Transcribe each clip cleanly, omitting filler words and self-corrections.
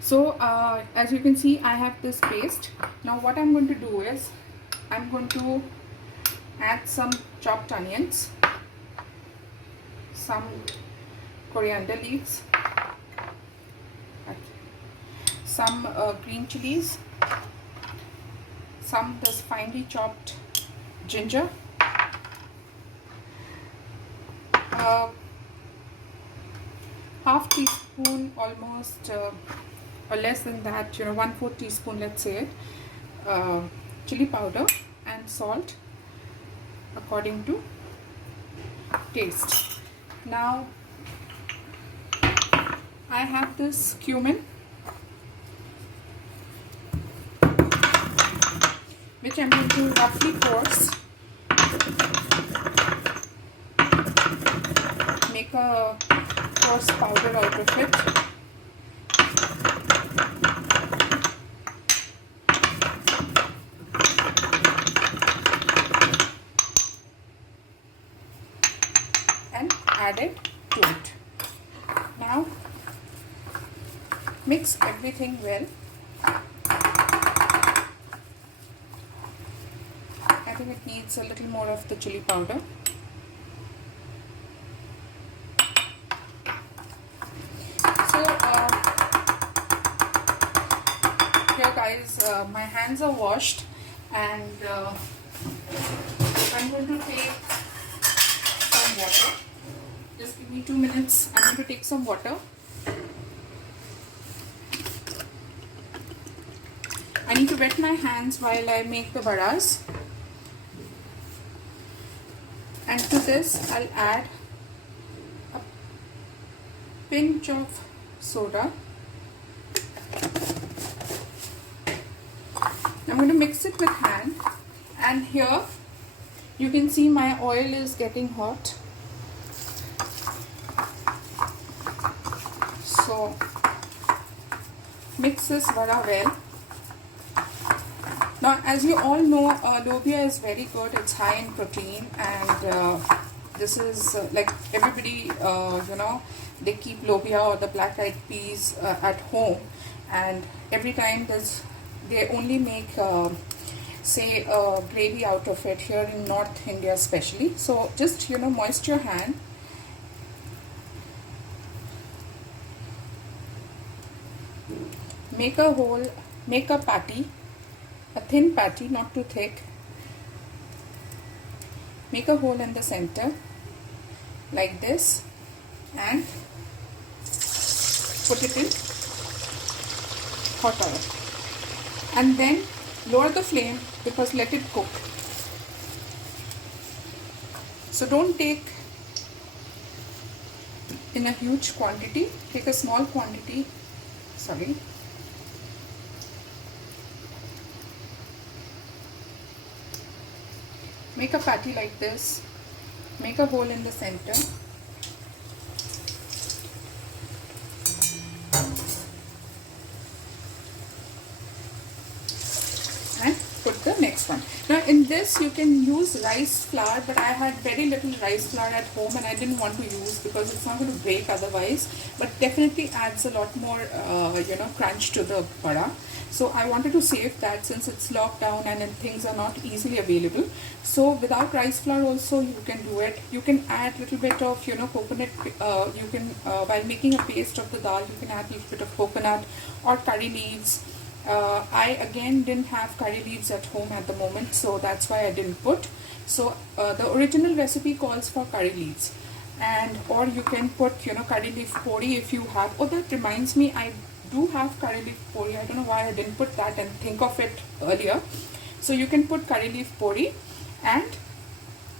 So as you can see, I have this paste. Now what I'm going to do is I'm going to add some chopped onions, some coriander leaves, some green chilies, some this finely chopped ginger, half teaspoon almost, or less than that, 1/4 teaspoon, let's say, chili powder, and salt according to taste. Now I have this cumin, which I'm going to roughly coarse, make a coarse powder out of it. And add it to it. Now mix everything well. I think it needs a little more of the chili powder. So here guys, my hands are washed, and I'm going to take some water. Just give me 2 minutes. I'm going to take some water. I need to wet my hands while I make the vadas. And to this I'll add a pinch of soda. I'm going to mix it with hand, and here you can see my oil is getting hot. So mix this vada well. Now, as you all know, lobia is very good. It's high in protein, and this is like everybody, they keep lobia or the black eyed peas at home, and every time they only make say gravy out of it here in North India especially. So just moist your hand. Make a patty. A thin patty, not too thick. Make a hole in the center like this and put it in hot oil, and then lower the flame because let it cook. So don't take in a huge quantity, take a small quantity, sorry. Make a patty like this, make a hole in the center, and put the next one. Now in this you can use rice flour, but I had very little rice flour at home and I didn't want to use because it's not going to break otherwise, but definitely adds a lot more crunch to the vada. So I wanted to save that since it's locked down and things are not easily available. So without rice flour also you can do it. You can add little bit of coconut. You can while making a paste of the dal, you can add a little bit of coconut or curry leaves. I again didn't have curry leaves at home at the moment, so that's why I didn't put. So the original recipe calls for curry leaves, and or you can put curry leaf pori if you have. Oh, that reminds me, I do have curry leaf pori. I don't know why I didn't put that and think of it earlier. So you can put curry leaf pori, and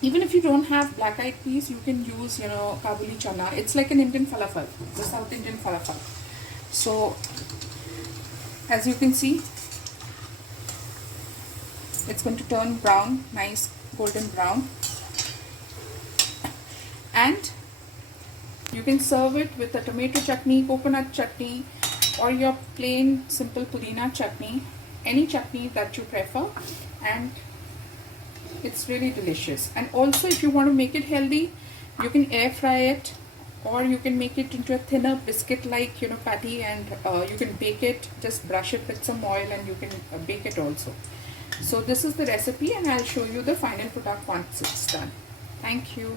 even if you don't have black eyed peas, you can use Kabuli chana. It's like an Indian falafel, the South Indian falafel. So as you can see, it's going to turn brown, nice golden brown, and you can serve it with a tomato chutney, coconut chutney, or your plain simple pudina chutney, any chutney that you prefer, and it's really delicious. And also if you want to make it healthy, you can air fry it or you can make it into a thinner biscuit like patty, and you can bake it, just brush it with some oil and you can bake it also. So this is the recipe, and I'll show you the final product once it's done. Thank you.